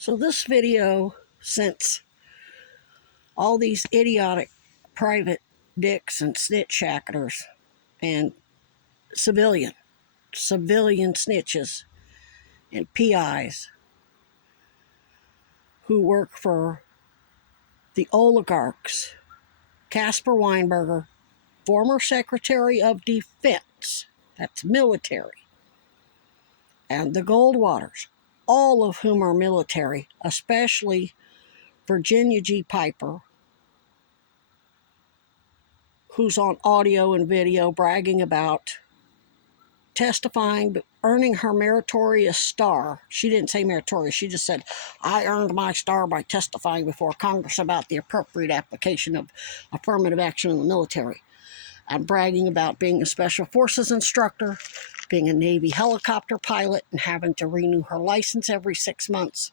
So this video, since all these idiotic private dicks and snitch actors and civilian snitches and PIs who work for the oligarchs, Casper Weinberger, former Secretary of Defense, that's military, and the Goldwaters, all of whom are military, especially Virginia G. Piper, who's on audio and video bragging about testifying, but earning her meritorious star. She didn't say meritorious, she just said, I earned my star by testifying before Congress about the appropriate application of affirmative action in the military. And bragging about being a Special Forces instructor, being a Navy helicopter pilot, and having to renew her license every 6 months,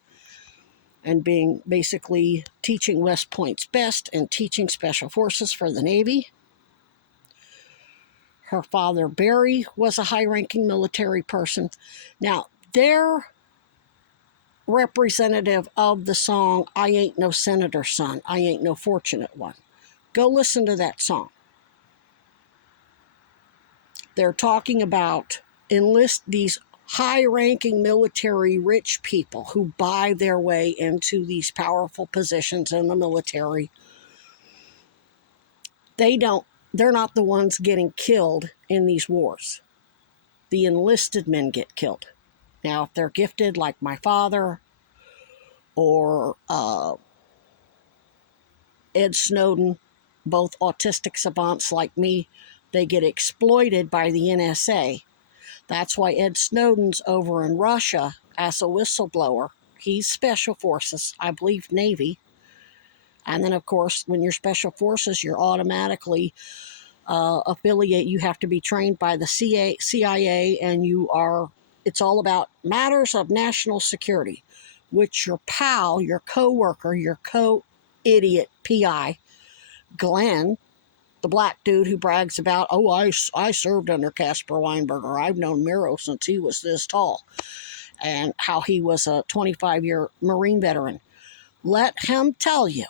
and being basically teaching West Point's best and teaching Special Forces for the Navy. Her father, Barry, was a high-ranking military person. Now, they're representative of the song, I Ain't No Senator's Son, I Ain't No Fortunate One. Go listen to that song. They're talking about these high-ranking military rich people who buy their way into these powerful positions in the military. They're not the ones getting killed in these wars. The enlisted men get killed. Now, if they're gifted like my father or Ed Snowden, both autistic savants like me, they get exploited by the NSA. That's why Ed Snowden's over in Russia as a whistleblower. He's Special Forces, I believe Navy. And then, of course, when you're Special Forces, you're automatically you have to be trained by the CIA, and it's all about matters of national security, which your pal, your co-worker, your co-idiot PI, Glenn, the black dude who brags about, oh, I served under Casper Weinberger. I've known Miro since he was this tall, and how he was a 25-year Marine veteran. Let him tell you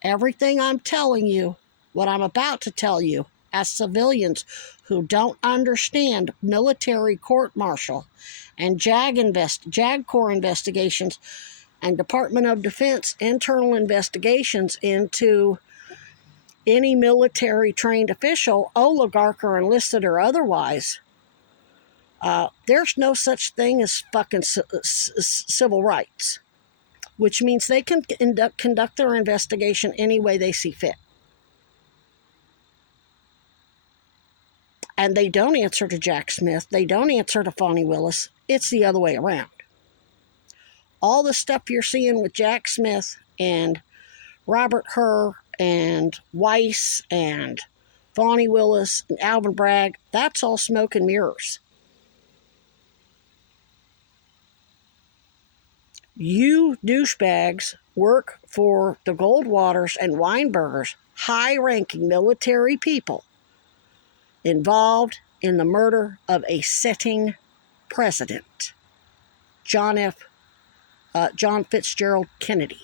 everything I'm telling you, what I'm about to tell you, as civilians who don't understand military court-martial and JAG Corps investigations and Department of Defense internal investigations into any military trained official, oligarch or enlisted or otherwise. There's no such thing as fucking civil rights, which means they can conduct their investigation any way they see fit. And they don't answer to Jack Smith. They don't answer to Fani Willis. It's the other way around. All the stuff you're seeing with Jack Smith and Robert Hur and Weiss and Fani Willis and Alvin Bragg, that's all smoke and mirrors. You douchebags work for the Goldwaters and Weinbergers, high-ranking military people involved in the murder of a sitting president, John Fitzgerald Kennedy,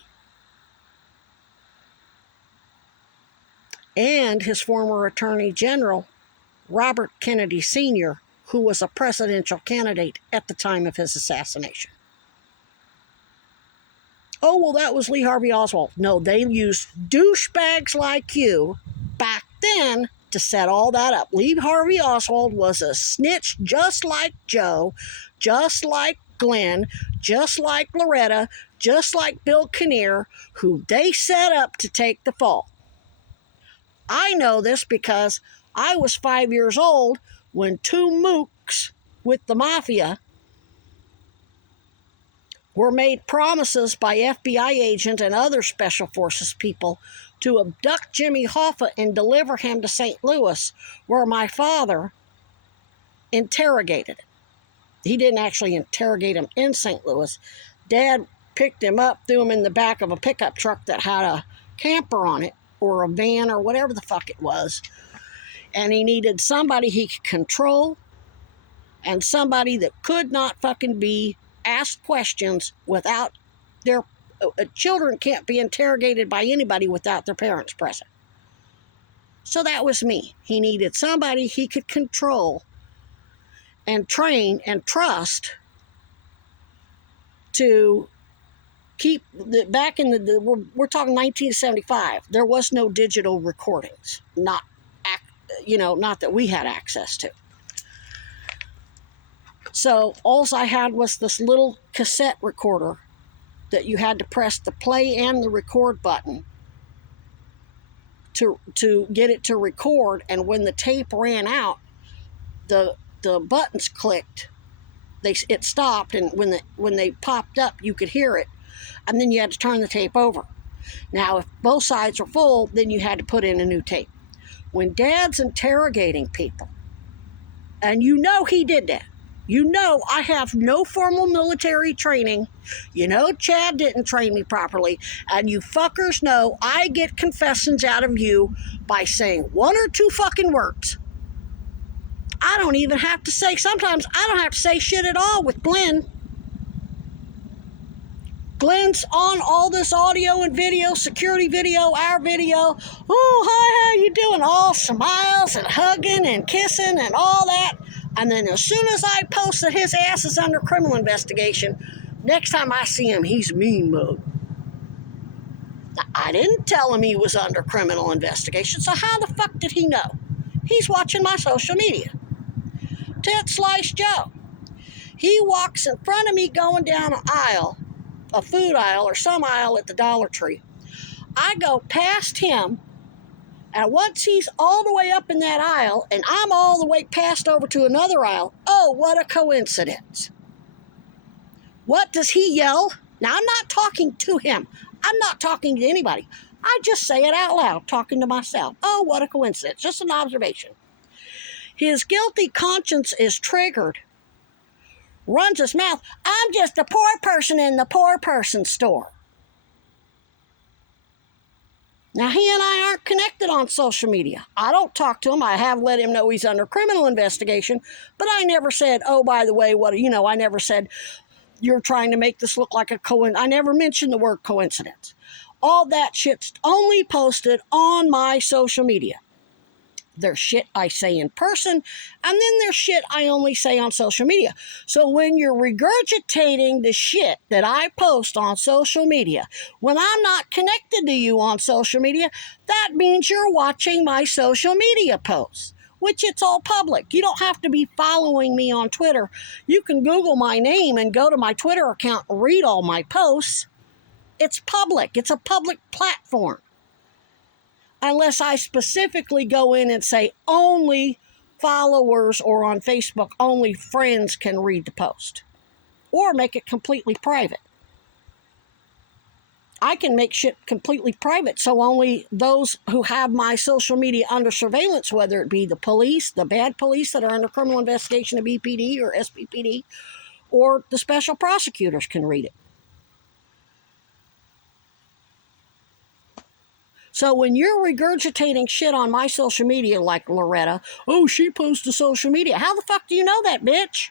and his former Attorney General, Robert Kennedy Sr., who was a presidential candidate at the time of his assassination. Oh, well, that was Lee Harvey Oswald. No, they used douchebags like you back then to set all that up. Lee Harvey Oswald was a snitch just like Joe, just like Glenn, just like Loretta, just like Bill Kinnear, who they set up to take the fall. I know this because I was 5 years old when two mooks with the mafia were made promises by FBI agents and other Special Forces people to abduct Jimmy Hoffa and deliver him to St. Louis, where my father interrogated him. He didn't actually interrogate him in St. Louis. Dad picked him up, threw him in the back of a pickup truck that had a camper on it, or a van, or whatever the fuck it was. And he needed somebody he could control, and somebody that could not fucking be ask questions without their children can't be interrogated by anybody without their parents present. So that was me. He needed somebody he could control and train and trust to keep back in we're talking 1975. There was no digital recordings, not that we had access to. So all I had was this little cassette recorder that you had to press the play and the record button to get it to record, and when the tape ran out, the buttons clicked. It stopped, and when they popped up, you could hear it, and then you had to turn the tape over. Now, if both sides were full, then you had to put in a new tape. When Dad's interrogating people, and he did that. I have no formal military training. Chad didn't train me properly. And you fuckers know I get confessions out of you by saying one or two fucking words. I don't even have to say, sometimes I don't have to say shit at all with Glenn. Glenn's on all this audio and video, security video, our video. Oh, hi, how you doing? All smiles and hugging and kissing and all that. And then as soon as I post that his ass is under criminal investigation, next time I see him, he's mean mode. Now, I didn't tell him he was under criminal investigation, so how the fuck did he know? He's watching my social media. Tit Slice Joe. He walks in front of me going down an aisle, a food aisle or some aisle at the Dollar Tree. I go past him, and once he's all the way up in that aisle and I'm all the way passed over to another aisle, oh, what a coincidence. What does he yell? Now, I'm not talking to him. I'm not talking to anybody. I just say it out loud, talking to myself. Oh, what a coincidence. Just an observation. His guilty conscience is triggered. Runs his mouth. I'm just a poor person in the poor person store. Now, he and I aren't connected on social media. I don't talk to him. I have let him know he's under criminal investigation, but I never said, oh, by the way, I never said, you're trying to make this look like a coincidence. I never mentioned the word coincidence. All that shit's only posted on my social media. There's shit I say in person, and then there's shit I only say on social media. So when you're regurgitating the shit that I post on social media, when I'm not connected to you on social media, that means you're watching my social media posts, which it's all public. You don't have to be following me on Twitter. You can Google my name and go to my Twitter account and read all my posts. It's public. It's a public platform. Unless I specifically go in and say only followers, or on Facebook, only friends can read the post. Or make it completely private. I can make shit completely private, so only those who have my social media under surveillance, whether it be the police, the bad police that are under criminal investigation of BPD or SPPD, or the special prosecutors can read it. So when you're regurgitating shit on my social media like Loretta, oh, she posts to social media. How the fuck do you know that, bitch?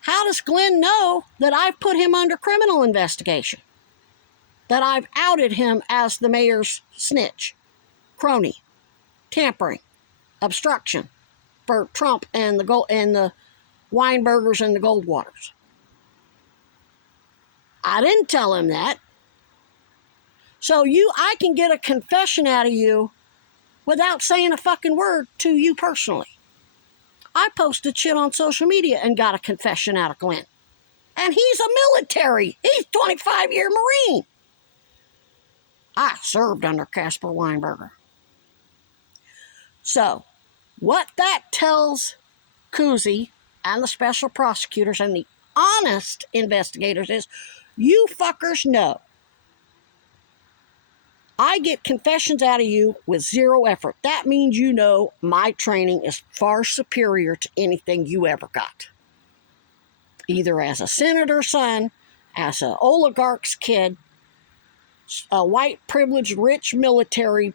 How does Glenn know that I've put him under criminal investigation? That I've outed him as the mayor's snitch, crony, tampering, obstruction for Trump and the Weinbergers and the Goldwaters? I didn't tell him that. So I can get a confession out of you without saying a fucking word to you personally. I posted shit on social media and got a confession out of Glenn. And he's a military. He's a 25-year Marine. I served under Casper Weinberger. So, what that tells Kuzi and the special prosecutors and the honest investigators is, you fuckers know I get confessions out of you with zero effort. That means you know my training is far superior to anything you ever got. Either as a senator's son, as an oligarch's kid, a white, privileged, rich military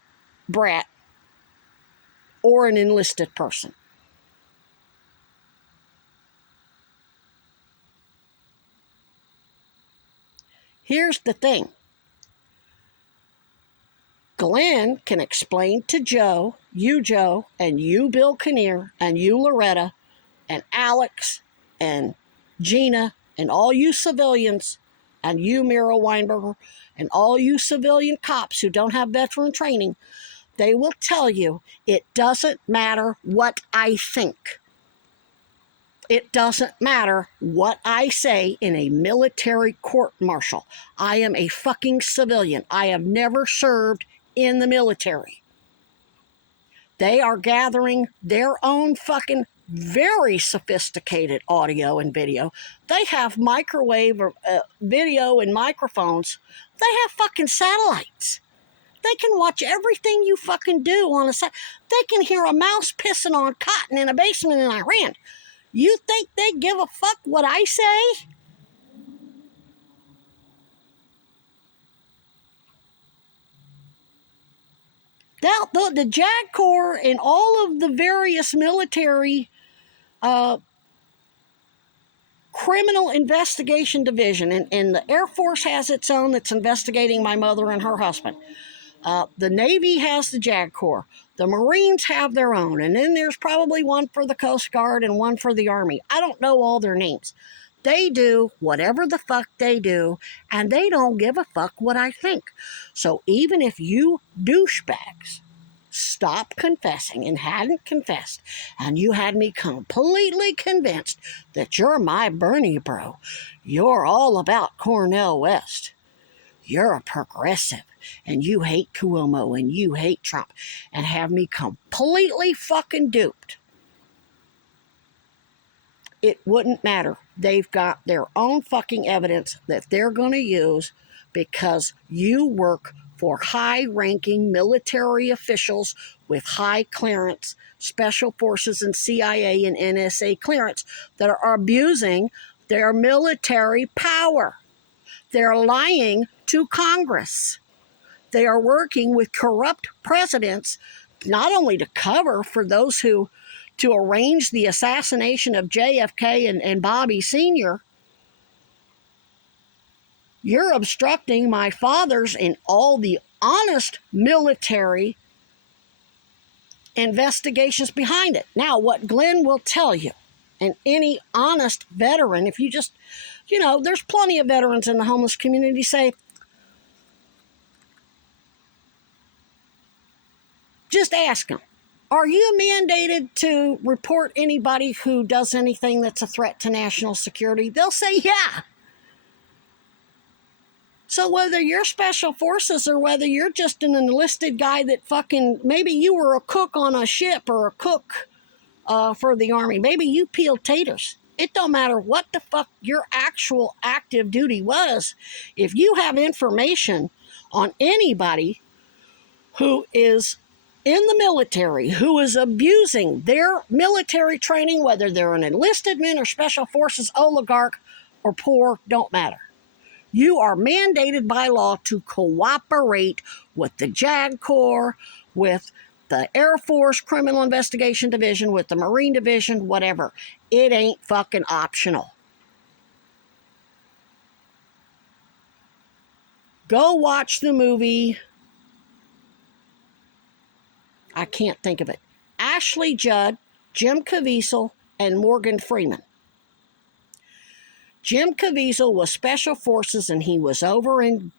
brat, or an enlisted person. Here's the thing. Glenn can explain to Joe, and you, Bill Kinnear, and you, Loretta, and Alex, and Gina, and all you civilians, and you, Mira Weinberger, and all you civilian cops who don't have veteran training, they will tell you it doesn't matter what I think. It doesn't matter what I say in a military court-martial. I am a fucking civilian. I have never served in the military. They are gathering their own fucking very sophisticated audio and video. They have microwave video and microphones. They have fucking satellites. They can watch everything you fucking do on a set. They can hear a mouse pissing on cotton in a basement in Iran. You think they give a fuck what I say? Now, the JAG Corps and all of the various military criminal investigation division, and the Air Force has its own that's investigating my mother and her husband. The Navy has the JAG Corps. The Marines have their own. And then there's probably one for the Coast Guard and one for the Army. I don't know all their names. They do whatever the fuck they do, and they don't give a fuck what I think. So even if you douchebags stop confessing and hadn't confessed, and you had me completely convinced that you're my Bernie bro, you're all about Cornel West, you're a progressive, and you hate Cuomo, and you hate Trump, and have me completely fucking duped, it wouldn't matter. They've got their own fucking evidence that they're going to use because you work for high-ranking military officials with high clearance, special forces and CIA and NSA clearance that are abusing their military power. They're lying to Congress. They are working with corrupt presidents, not only to cover for those who, to arrange the assassination of JFK and Bobby Sr., you're obstructing my father's and all the honest military investigations behind it. Now, what Glenn will tell you, and any honest veteran, if you just, there's plenty of veterans in the homeless community say, just ask them, are you mandated to report anybody who does anything that's a threat to national security? They'll say, yeah. So whether you're special forces or whether you're just an enlisted guy that fucking, maybe you were a cook on a ship or a cook for the Army, maybe you peeled taters. It don't matter what the fuck your actual active duty was. If you have information on anybody who is in the military, who is abusing their military training, whether they're an enlisted man or special forces oligarch or poor, don't matter. You are mandated by law to cooperate with the JAG Corps, with the Air Force Criminal Investigation Division, with the Marine Division, whatever. It ain't fucking optional. Go watch the movie. I can't think of it. Ashley Judd, Jim Caviezel, and Morgan Freeman. Jim Caviezel was special forces, and he was over in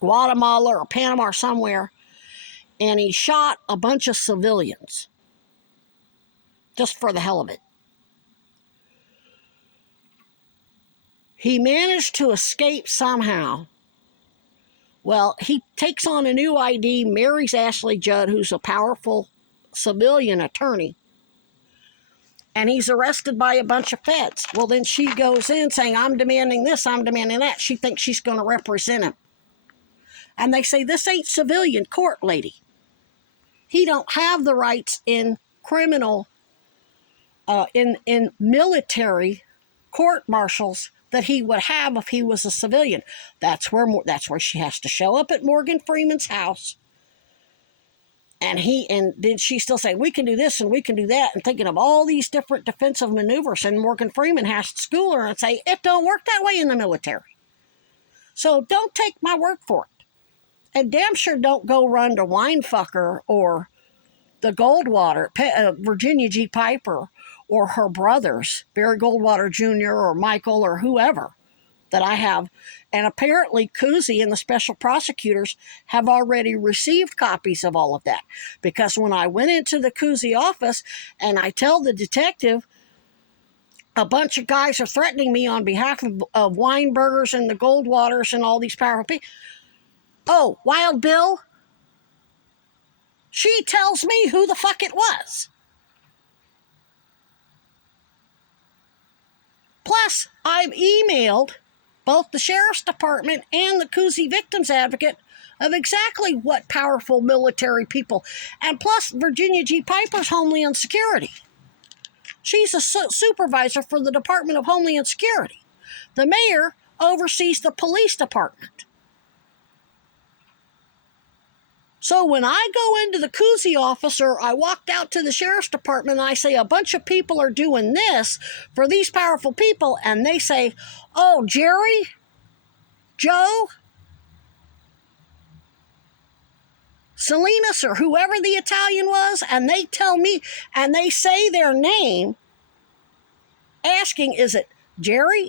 Guatemala or Panama or somewhere, and he shot a bunch of civilians just for the hell of it. He managed to escape somehow. Well, he takes on a new ID, marries Ashley Judd, who's a powerful civilian attorney, and he's arrested by a bunch of feds. Well, then she goes in saying, I'm demanding this, I'm demanding that. She thinks she's going to represent him. And they say, this ain't civilian court, lady. He don't have the rights in criminal, in military court-martials that he would have if he was a civilian. That's where she has to show up at Morgan Freeman's house. And did she still say, we can do this and we can do that, and thinking of all these different defensive maneuvers, and Morgan Freeman has to school her and say, it don't work that way in the military. So don't take my word for it. And damn sure don't go run to Winefucker or the Goldwater, Virginia G. Piper, or her brothers, Barry Goldwater Jr. or Michael or whoever that I have. And apparently Cousy and the special prosecutors have already received copies of all of that. Because when I went into the Cousy office and I tell the detective, a bunch of guys are threatening me on behalf of Weinbergers and the Goldwaters and all these powerful people. Oh, Wild Bill? She tells me who the fuck it was. Plus, I've emailed both the Sheriff's Department and the Cousy Victims Advocate of exactly what powerful military people, and plus Virginia G. Piper's Homeland Security. She's a supervisor for the Department of Homeland Security. The mayor oversees the police department. So when I go into the Cousy office or I walked out to the Sheriff's Department and I say a bunch of people are doing this for these powerful people, and they say, oh, Jerry, Joe, Salinas, or whoever the Italian was, and they tell me, and they say their name, asking, is it Jerry?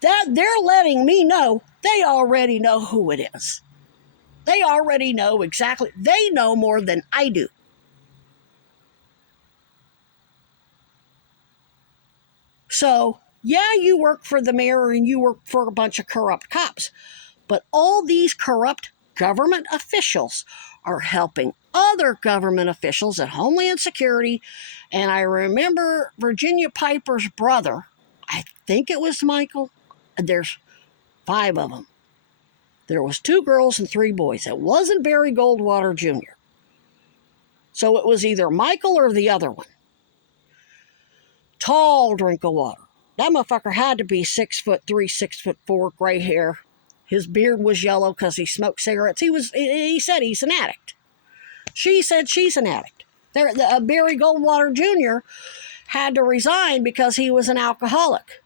That they're letting me know they already know who it is. They already know exactly. They know more than I do. So, yeah, you work for the mayor and you work for a bunch of corrupt cops, but all these corrupt government officials are helping other government officials at Homeland Security. And I remember Virginia Piper's brother, I think it was Michael, there's 5 of them. There was 2 girls and 3 boys. It wasn't Barry Goldwater Jr. So it was either Michael or the other one. Tall drink of water. That motherfucker had to be 6'3", 6'4", gray hair. His beard was yellow because he smoked cigarettes. He said he's an addict. She said she's an addict. Barry Goldwater Jr. had to resign because he was an alcoholic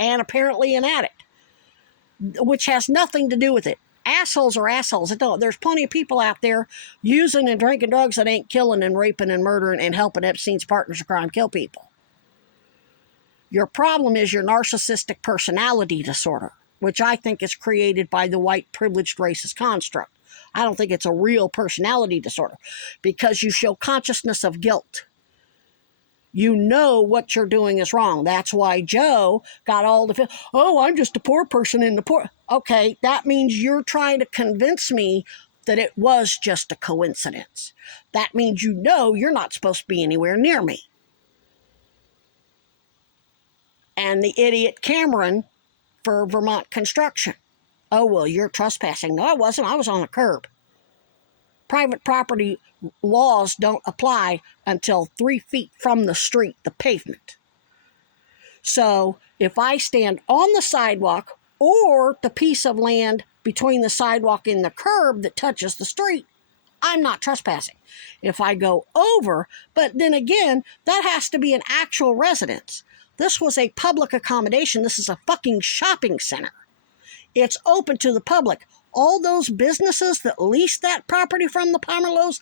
and apparently an addict, which has nothing to do with it. Assholes are assholes. There's plenty of people out there using and drinking drugs that ain't killing and raping and murdering and helping Epstein's partners of crime kill people. Your problem is your narcissistic personality disorder, which I think is created by the white privileged racist construct. I don't think it's a real personality disorder because you show consciousness of guilt. You know what you're doing is wrong. That's why Joe got all the, oh, I'm just a poor person in the poor. Okay, that means you're trying to convince me that it was just a coincidence. That means you know you're not supposed to be anywhere near me. And the idiot Cameron for Vermont construction. Oh, well, you're trespassing. No, I wasn't. I was on a curb. Private property laws don't apply until 3 feet from the street, the pavement. So if I stand on the sidewalk or the piece of land between the sidewalk and the curb that touches the street, I'm not trespassing. If I go over, but then again, that has to be an actual residence. This was a public accommodation. This is a fucking shopping center. It's open to the public. All those businesses that lease that property from the Pomerleaus,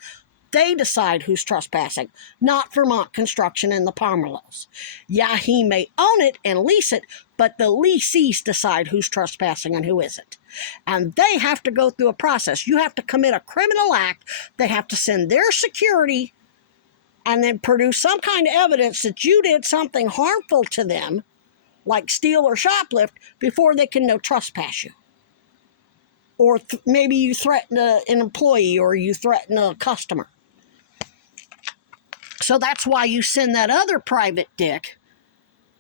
they decide who's trespassing, not Vermont Construction and the Pomerleaus. Yeah, he may own it and lease it, but the leasees decide who's trespassing and who isn't. And they have to go through a process. You have to commit a criminal act. They have to send their security and then produce some kind of evidence that you did something harmful to them, like steal or shoplift, before they can no trespass you. Or maybe you threaten an employee or you threaten a customer. So that's why you send that other private dick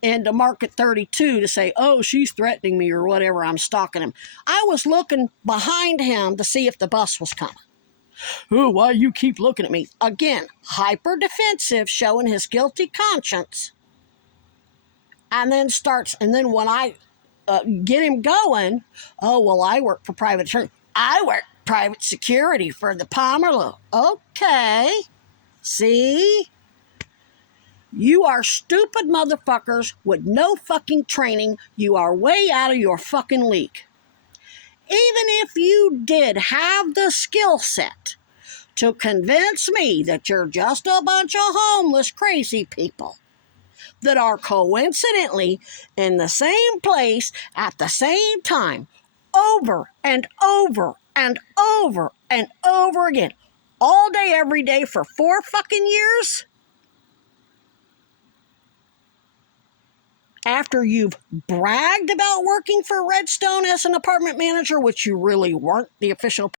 into Market 32 to say, oh, she's threatening me or whatever, I'm stalking him. I was looking behind him to see if the bus was coming. Oh, why you keep looking at me? Again, hyper defensive, showing his guilty conscience. And then when I get him going, oh, well, I work for private insurance. I work private security for the Pomerleau. Okay. See? You are stupid motherfuckers with no fucking training. You are way out of your fucking league. Even if you did have the skill set to convince me that you're just a bunch of homeless crazy people that are coincidentally in the same place at the same time over and over and over and over again, all day, every day for 4 fucking years, after you've bragged about working for Redstone as an apartment manager, which you really weren't the official